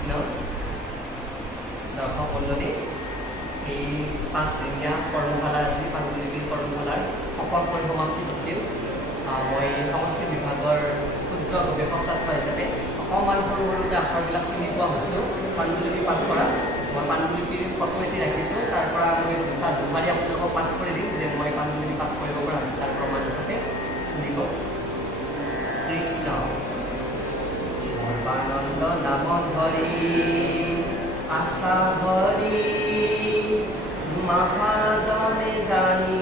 কৃষ্ণ দৰ্শক মণ্ডলী এই 5 দিনীয়া কৰ্মশালা আজি পাণ্ডুলিপিৰ কৰ্মশালাৰ সফল পৰিসমাপ্তি ঘটিল মই সংস্কৃত বিভাগৰ ক্ষুদ্ৰ গৱেষক ছাত্ৰ হিচাপে অকণমান সৰু সৰুকৈ আখৰবিলাক চিনি পোৱা হৈছোঁ পাণ্ডুলিপি পাঠ কৰা মই পাণ্ডুলিপিৰ ফটো এটি ৰাখিছোঁ তাৰ পৰা মই দুবাৰী আপোনালোকক পাঠ কৰি দিম যে মই পাণ্ডুলিপি পাঠ কৰিব পৰা হৈছোঁ তাৰ প্ৰমাণ হিচাপে শুনিব কৃষ্ণ সৰ্বানন্দ নাম ধৰি আশা হৰি মহাজনে জানি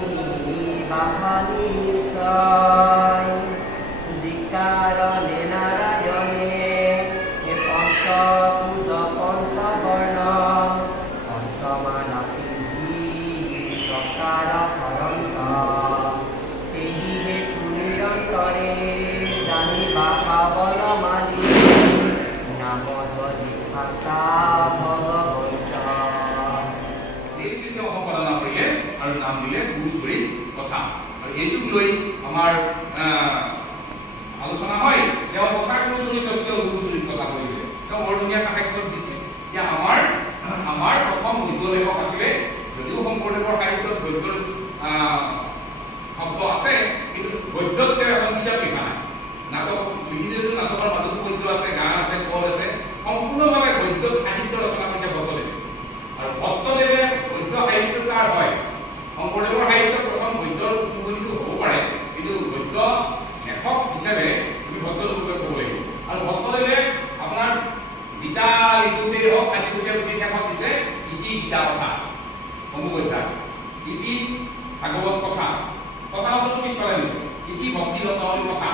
বাহানি নিশ্চয় যিকাৰণে নাৰায়ণে পঞ্চভুজ পঞ্চবৰ্ণ পঞ্চমালা পিন্ধি প্ৰকাৰ হৰন্ত সেই হেতু নিৰন্তৰে জানিবা পাবল মালি নাম ধৰি থাকা ভগৱন্ত এই যিটো সম্পাদনা কৰিলে আৰু নাম দিলে গুৰুচৰিত কথা আৰু এইটোক লৈ আমাৰ আলোচনা হয় তেওঁ কথা গুৰুচৰিত গুৰুচৰিত কথা কৰিলে তেওঁ বৰ ধুনীয়া সাহিত্যত দিছে যে আমাৰ প্ৰথম গদ্য লেখক আছিলে যদিও শংকৰদেৱৰ সাহিত্যত গদ্যৰ শব্দ আছে কিন্তু গদ্যত তেওঁ এখন কিতাপ লিখা নাই নাটক লিখিছে যদিও নাটকৰ মাজতো গদ্য আছে গান আছে পদ আছে সম্পূৰ্ণভাৱে গদ্যত সাহিত্য ৰচনা কৰিছে ভট্টদেৱে আৰু ভট্টদেৱে গদ্য সাহিত্যকাৰ হয় শংকৰদেৱৰ সাহিত্যত প্ৰথম গদ্যৰ উপনীত হ'ব পাৰে কিন্তু গদ্য লেখক হিচাপে তুমি ভট্টদেৱকে ক'ব লাগিব আৰু ভট্টদেৱে আপোনাৰ গীতা লিখোঁতেই হওক কাশীপুতীয়া পুথি শেষত দিছে ইতি গীতা কথা সম্ভৱত্যা ইতি ভাগৱত কথা কথাটো পিছফালে দিছে ইতি ভক্তি ৰত্নাৱলী কথা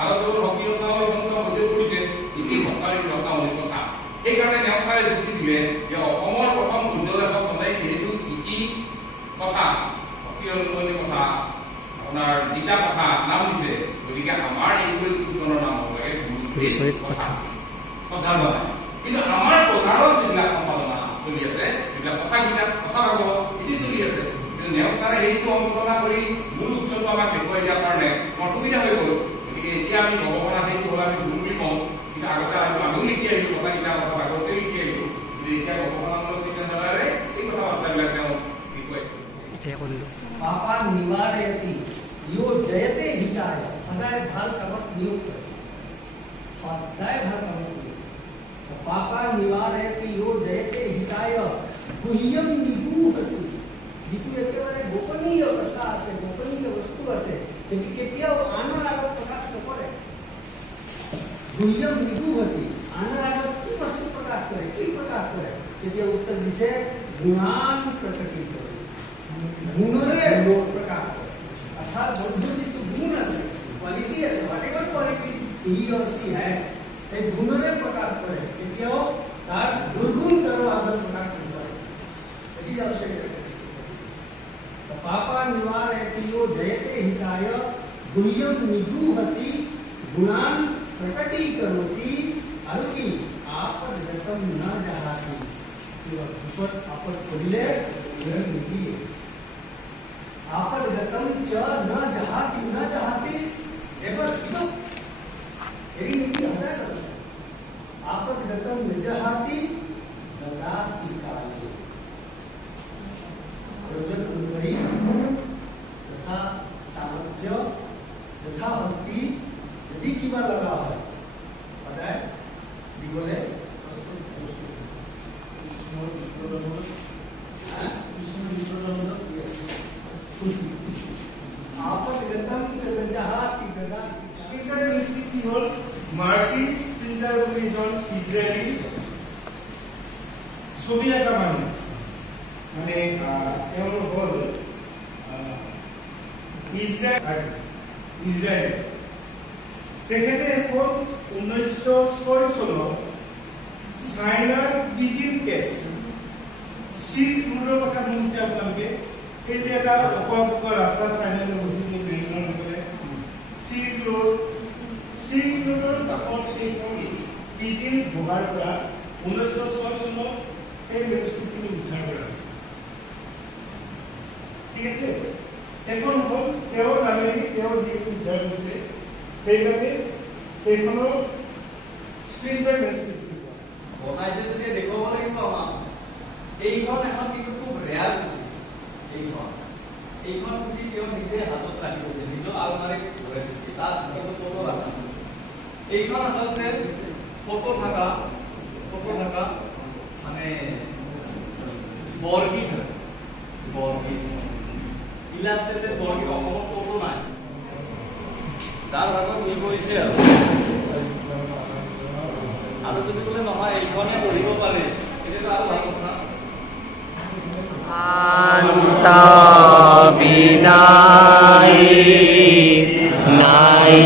আৰু তেওঁৰ ভক্তি ৰত্নাৱলী সংগ্ৰহ গদ্য কৰিছে ইতি ভক্তি ৰত্নাৱলীৰ কথা সেইকাৰণে নেওচাৰে যুক্তি দিলে যে অসমৰ প্ৰথম গদ্য লেখক জনে যিহেতু ইতি কথা ভক্তি ৰত্নাৱলীৰ কথা আপোনাৰ গীতা কথা নাম দিছে গতিকে আমাৰ এই চৰিত পুথিখনৰ নাম হ'ব লাগে গুৰুচৰিত কথা কিন্তু আমাৰ বজাৰত যিবিলাক সম্পাদনা চলি আছে যিবিলাক কথা গীতা কথা ভাগৱত এটি চলি আছে কিন্তু নেওচাৰে সেইটো সম্পাদনা কৰি মূল উৎসৱটো আমাক দেখুৱাই দিয়াৰ কাৰণে আমাৰ সুবিধা হৈ গ'ল গতিকে এতিয়া আমি গৱেষণা সেইটো হ'ল আমি গুৰু বুলি কওঁ কিন্তু আগতে হয়তো আমিও লিখি আহিলোঁ কথা গীতা কথা ভাগৱতে লিখি আহিলোঁ কিন্তু এতিয়া গৱেষণামূলক চিন্তাধাৰাৰে এই কথা বাৰ্তাবিলাক তেওঁ দেখুৱাই पापा निवारयति यो जयते हिताय सदाय भाल कवच नियुक्त सदाय भाल कवच पापा निवारयति यो जयते हिताय गुह्यम निगूहति जितु एकेबारे गोपनीय কথা আছে গোপনীয় বস্তু আছে কিন্তু কেতিয়াও আনৰ আগত প্ৰকাশ নকৰে গুह्यम निगूहति আনৰ আগত কি বস্তু প্ৰকাশ কৰে কি প্ৰকাশ কৰে তেতিয়া উত্তৰ দিছে গুণান প্ৰকটিত কৰে গুণৰে লোক প্ৰকাশ কৰে অৰ্থাৎ বন্ধুৰ যিটো গুণ আছে কোৱালিটি আছে হোৱাটেভাৰ কোৱালিটি হি অৰ সি হ্যায় এই গুণৰে প্ৰকাশ কৰে কেতিয়াও তাৰ দুৰ্গুণ আৰু আগত প্ৰকাশ নকৰে এটি আৱশ্যক পাপা নিবাৰয়তি यो जयते हिताय गुह्यम निगूहति गुणान प्रकटीकरोति আৰু কি আপদগতম ন জাহাতি বিপদ আপদ কৰিলে নিদিয়ে आपदगतम च न जहाति एवं इदम यही नहीं होता है आपदगतम न जहाति ददाति काले प्रयोजन अनुकरी तथा सामर्थ्य तथा भक्ति यदि किबा लगा है पता है बोले आपदगतम च न जहाति ददाति स्पीकर মিষ্টি কি হল মার্টিন স্পিন্ডার বুলি জন ইজৰাইলী ছবি আঁকা মানে তেওঁ হল ইজৰাইল তেখেতে এখন 1906 চনত চাইনাৰ বিজিং কেপ সিল্ক ৰোডৰ কথা শুনিছে আপোনালোকে এই যে এটা অপৰপক ৰাস্তা চাইনালৈ গৈছিল বেংগলৰ ভিতৰে সিল্ক ৰোডৰ কাষত এইখন বিজিং গুহাৰ পৰা 1906 চনত এই মেস্কুটিনি উদ্ধাৰ কৰা ঠিক আছে এখন হ'ল তেওঁৰ নামেৰে তেওঁ যিটো উদ্ধাৰ কৰিছে সেইকাৰণে এইখনৰ স্ক্ৰীন প্ৰিণ্ট মেস্কুটিনি বনাইছে এইখন আচলতে ফটো থাকা মানে বৰগীত ইলাষ্ট্ৰেটেড বৰগীত অসমত ক'তো নাই তাৰ ভাগত নি কৰিছে আৰু যদি বোলে নহয় এইখনে পঢ়িব পাৰে তেতিয়াতো আৰু ভাল কথা Anta binai nai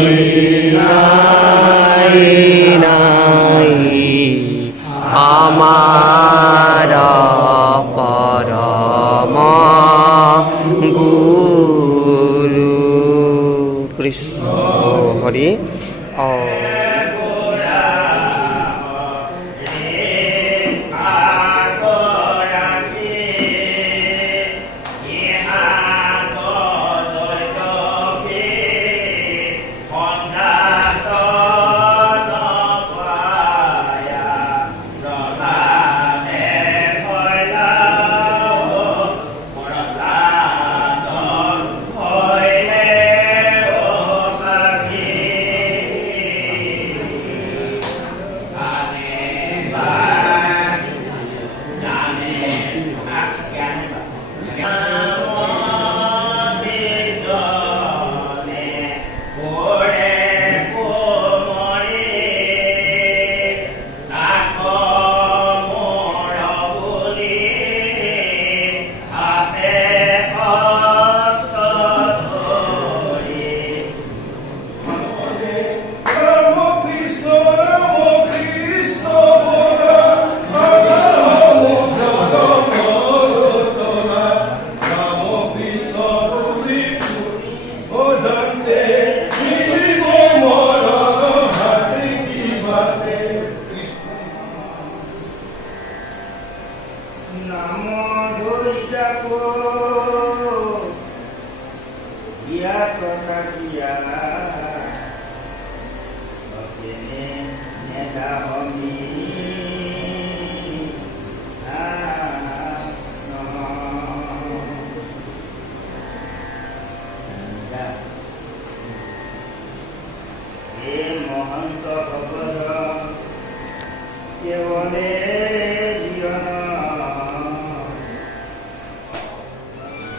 nai nai amara parama guru Krishna Hari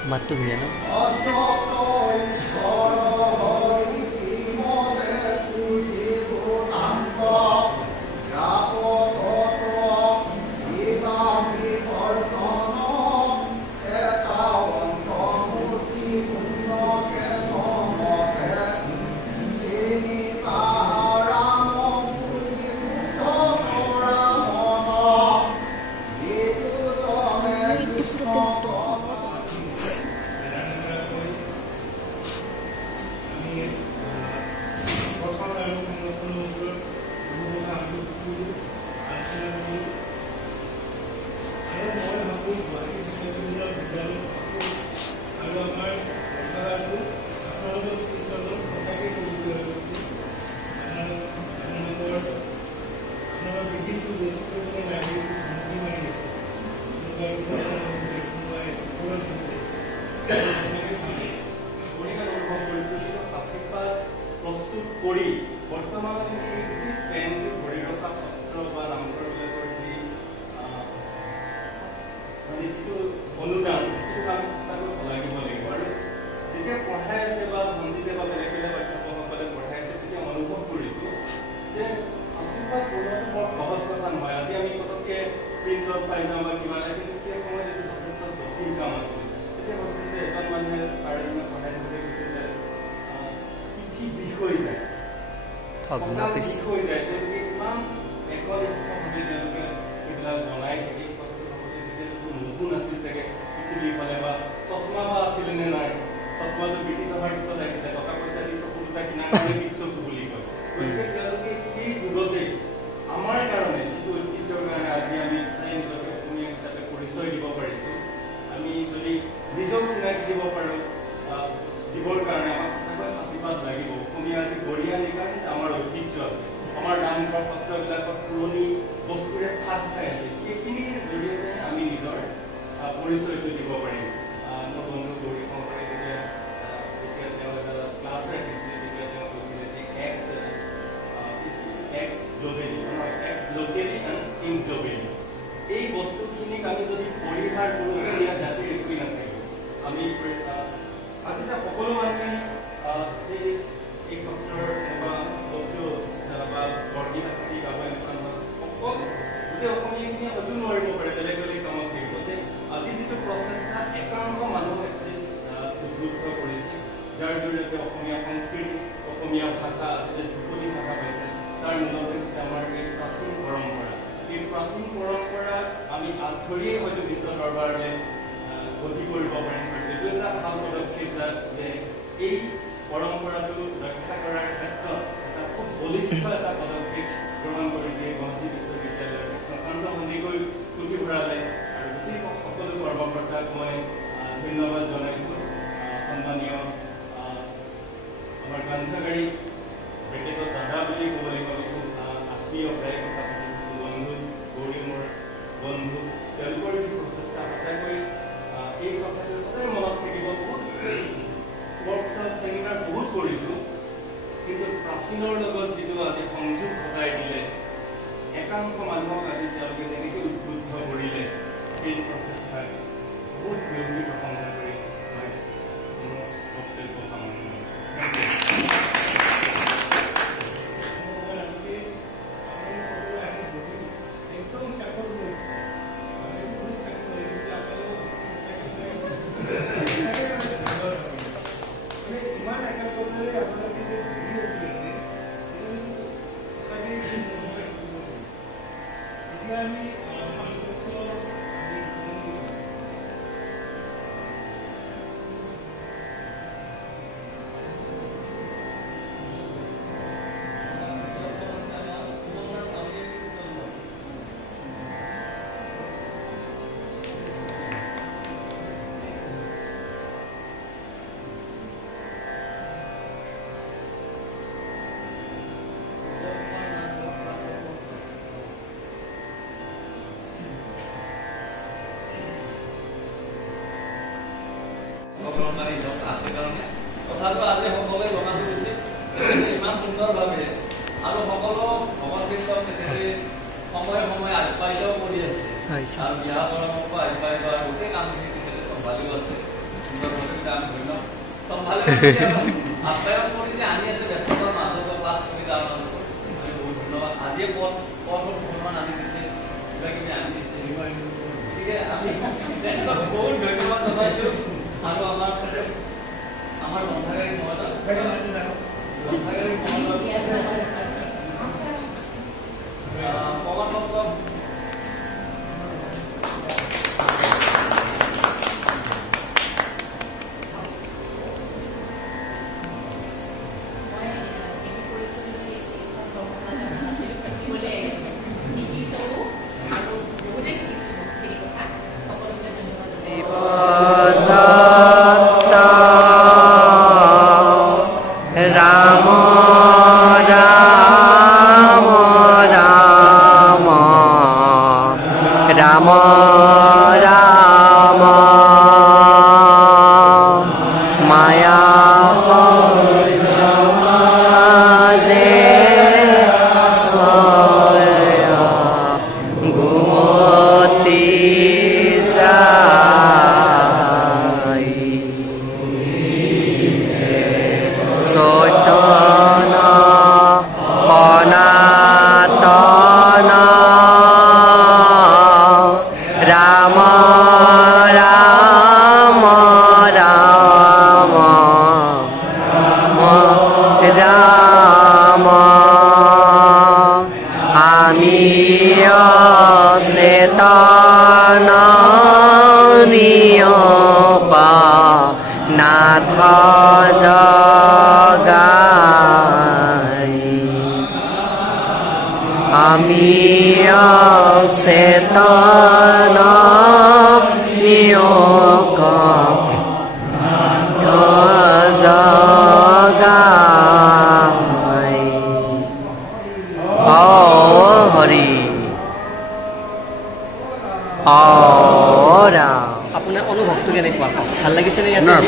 Matu dia na. Class ৰাখিছিলে তেতিয়া তেওঁ কৈছিলে এই বস্তুখিনিক আমি যদি পৰিহাৰ কৰোঁ তেতিয়া জাতিৰ একোৱেই নাথাকিব। আমি আজি যে সকলো মানুহে এই ক্ষেত্ৰৰ এনেকুৱা বস্তু বা বৰগীত গাব এনেকুৱা অকল গোটেই অসমীয়াখিনিয়ে হয়তো নোৱাৰিব পাৰে, বেলেগ বেলেগ কামত থাকিব যে আজি যিটো প্ৰচেষ্টা একাংশ মানুহ উদ্বুদ্ধ কৰিছে, যাৰ জৰিয়তে অসমীয়া সংস্কৃতি অসমীয়া ভাষা যে ধ্ৰুপদী ভাষা পাইছে, তাৰ মূলত হৈছে আমাৰ এই প্ৰাচীন পৰম্পৰা। এই প্ৰাচীন পৰম্পৰা আমি আঁত ধৰিয়েই হয়তো বিশ্ব দৰবাৰলৈ গতি কৰিব পাৰিম। এইটো এটা ভাল পদক্ষেপ যে এই পৰম্পৰাটো ৰক্ষা কৰাৰ ক্ষেত্ৰত এটা খুব বলিষ্ঠ এটা পদক্ষেপ গ্ৰহণ কৰিছে গুৱাহাটী বিশ্ববিদ্যালয়ৰ কৃষ্ণকান্ত সন্দিকৈ পুথিভঁৰালে। আৰু গোটেই সকলো কৰ্মকৰ্তাক মই ধন্যবাদ জনাইছোঁ। সন্মানীয় আমাৰ গাঞ্জাগাৰী ব্ৰেকেটত দাদা বুলি ক'ব লাগিব, খুব আত্মীয় প্ৰায় কথা পাতিছোঁ, বন্ধু গৌৰী মোৰ বন্ধু, তেওঁলোকৰ যি প্ৰচেষ্টা সঁচাকৈ এই কথাটো সদায় মনত থাকিব। বহুত ৱৰ্কশ্বপ চেমিনাৰ বহুত কৰিছোঁ, কিন্তু প্ৰাচীনৰ লগত যিটো আজি সংযোগ ঘটাই দিলে, একাংশ মানুহক আজি তেওঁলোকে যেনেকৈ উদ্বুদ্ধ কৰিলে, সেই প্ৰচেষ্টাক বহুত গভীৰ প্ৰশংসা কৰি মই মোৰ বক্তব্য সামৰণি মাৰিছোঁ। আছে কাৰণে কথাটো আজি সকলোৱে জনাটো উচিত। ইমান সুন্দৰভাৱে আৰু সকলো ভ্ৰমণ ক্ষেত্ৰত তেখেতে সময়ে সময়ে আগবাঢ়িও কৰি আছে আৰু বিয়া পৰামৰ্শ আগবাঢ়িব আৰু গোটেই কামখিনি তেখেতে চম্ভালিও আছে। সুন্দৰভাৱে কাম ধন্য চম্ভালি আপ্যায়ন কৰি যে আনি আছে ব্যস্ততাৰ মাজতো ক্লাছ কৰি তাৰ মাজত আমি বহুত ধন্যবাদ। আজিয়ে পথ আনি দিছে, কিবা কিবি আনি দিছে, গতিকে আমি তেখেতক বহুত ধন্যবাদ জনাইছোঁ। আৰু আমাৰ গ্ৰন্থাগাৰী মহোদয় প্ৰমাণপত্ৰ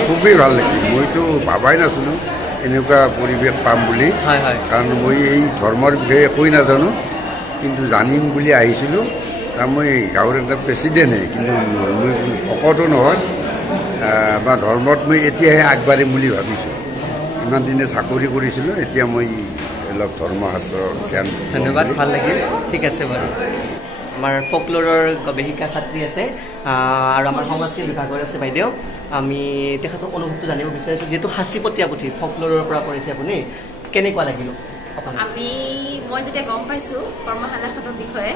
খুবেই ভাল লাগিছিল। মইতো ভাবাই নাছিলোঁ এনেকুৱা পৰিৱেশ পাম বুলি, কাৰণ মই এই ধৰ্মৰ বিষয়ে একোৱেই নাজানো, কিন্তু জানিম বুলি আহিছিলোঁ। মই গাঁৱৰ এটা প্ৰেচিডেণ্টহে, কিন্তু মই ভকতো নহয় বা ধৰ্মত মই এতিয়াহে আগবাঢ়িম বুলি ভাবিছোঁ। ইমান দিনে চাকৰি কৰিছিলোঁ, এতিয়া মই অলপ ধৰ্মশাস্ত্ৰ জ্ঞান। ধন্যবাদ, ভাল লাগিল। ঠিক আছে বাৰু। আমাৰ ফকলৰৰ গৱেষিকা ছাত্ৰী আছে আৰু আমাৰ সংস্কৃতি বিভাগৰ আছে বাইদেউ। আমি তেখেতৰ অনুভৱটো জানিব বিচাৰিছোঁ, যিহেতু সাঁচিপতীয়া পুথি ফকলৰৰ পৰা কৰিছে আপুনি, কেনেকুৱা লাগিল? মই যেতিয়া গম পাইছোঁ কৰ্মশালাখনৰ বিষয়ে,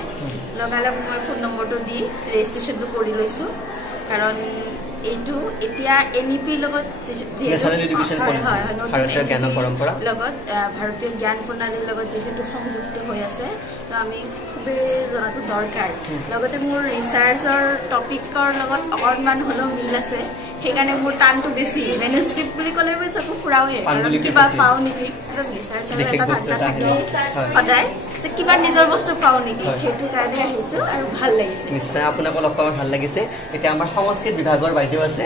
লগালগ মই ফোন নম্বৰটো দি ৰেজিষ্ট্ৰেশ্যনটো কৰি লৈছোঁ। কাৰণ এইটো এতিয়া NEP-ৰ লগত লগত ভাৰতীয় জ্ঞান প্ৰণালীৰ লগত যিহেতু সংযুক্ত হৈ আছে, তো আমি খুবেই জনাটো দৰকাৰ। লগতে মোৰ ৰিচাৰ্চৰ টপিকৰ লগত অকণমান হ'লেও মিল আছে, সেইকাৰণে মোৰ টানটো বেছি। মেনুস্ক্ৰিপ্ট বুলি ক'লে মই চকু ফুৰাওৱে, কাৰণ কিবা পাওঁ নেকি, ৰিচাৰ্চৰ এটা ধান্দা থাকে সদায় যে কিবা নিজৰ বস্তু পাওঁ নেকি, সেইটো কাৰণে আহিছোঁ আৰু ভাল লাগিছে। নিশ্চয় আপোনাকো লগ পাই ভাল লাগিছে। এতিয়া আমাৰ সংস্কৃত বিভাগৰ বাইদেউ আছে,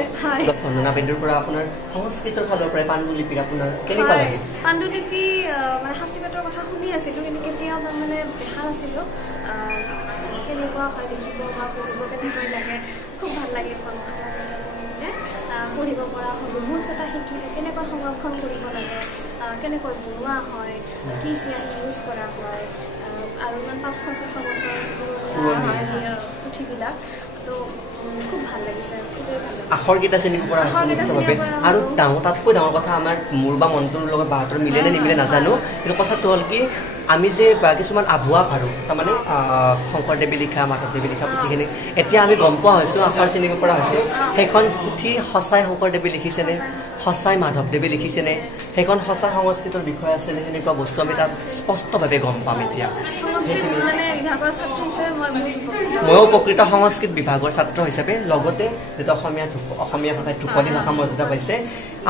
বন্দনা বাইদেউৰ পৰা আপোনাৰ সংস্কৃতৰ ফালৰ পৰা পাণ্ডুলিপিক আপোনাৰ কেনেকুৱা লাগে? পাণ্ডুলিপি মানে সাঁচিপাতৰ কথা শুনি আছিলোঁ, কিন্তু কেতিয়াও মানে দেখা নাছিলোঁ কেনেকুৱা হয়, দেখিব বা পঢ়িব কেনেকৈ লাগে। খুব ভাল লাগে পঢ়িব পৰা হ'ব, বহুত কথা শিকিলে কেনেকৈ সংৰক্ষণ কৰিব লাগে, কেনেকৈ বনোৱা হয়, কি চিয়াহী ইউজ কৰা হয়, আৰু ইমান 500-600 বছৰ পুথিবিলাক। তো খুব ভাল লাগিছে, খুবেই ভাল লাগিছে। আখৰকেইটা চিনিব পৰা আৰু তাতকৈ ডাঙৰ কথা, আমাৰ মোৰ বা মনটোৰ লগত বাহঁতৰ মিলে নে নিমিলে নাজানো, কিন্তু কথাটো হ'ল কি, আমি যে কিছুমান আভুৱা পাৰোঁ, তাৰমানে শংকৰদেৱে লিখা, মাধৱদেৱে লিখা পুথিখিনি এতিয়া আমি গম পোৱা হৈছোঁ, আখৰ চিনিব পৰা হৈছোঁ। সেইখন পুথি সঁচাই শংকৰদেৱে লিখিছেনে, সঁচাই মাধৱদেৱে লিখিছেনে, সেইখন সঁচা সংস্কৃতৰ বিষয় আছেনে, সেনেকুৱা বস্তু আমি তাত স্পষ্টভাৱে গম পাম। এতিয়া ময়ো প্ৰকৃত সংস্কৃত বিভাগৰ ছাত্ৰ হিচাপে, লগতে যিটো অসমীয়া ভাষাই ধ্ৰুপদী ভাষা মৰ্যাদা পাইছে,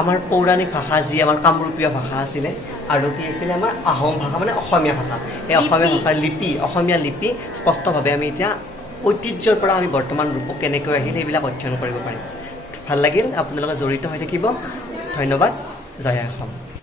আমাৰ পৌৰাণিক ভাষা যি আমাৰ কামৰূপীয় ভাষা আছিলে, আৰু কি আছিলে আমাৰ আহোম ভাষা, মানে অসমীয়া ভাষা, এই অসমীয়া ভাষাৰ লিপি, অসমীয়া লিপি স্পষ্টভাৱে আমি এতিয়া ঐতিহ্যৰ পৰা আমি বৰ্তমান ৰূপ কেনেকৈ আহিল সেইবিলাক অধ্যয়ন কৰিব পাৰিম। ভাল লাগিল, আপোনালোকে জড়িত হৈ থাকিব। ধন্যবাদ। জয় অসম।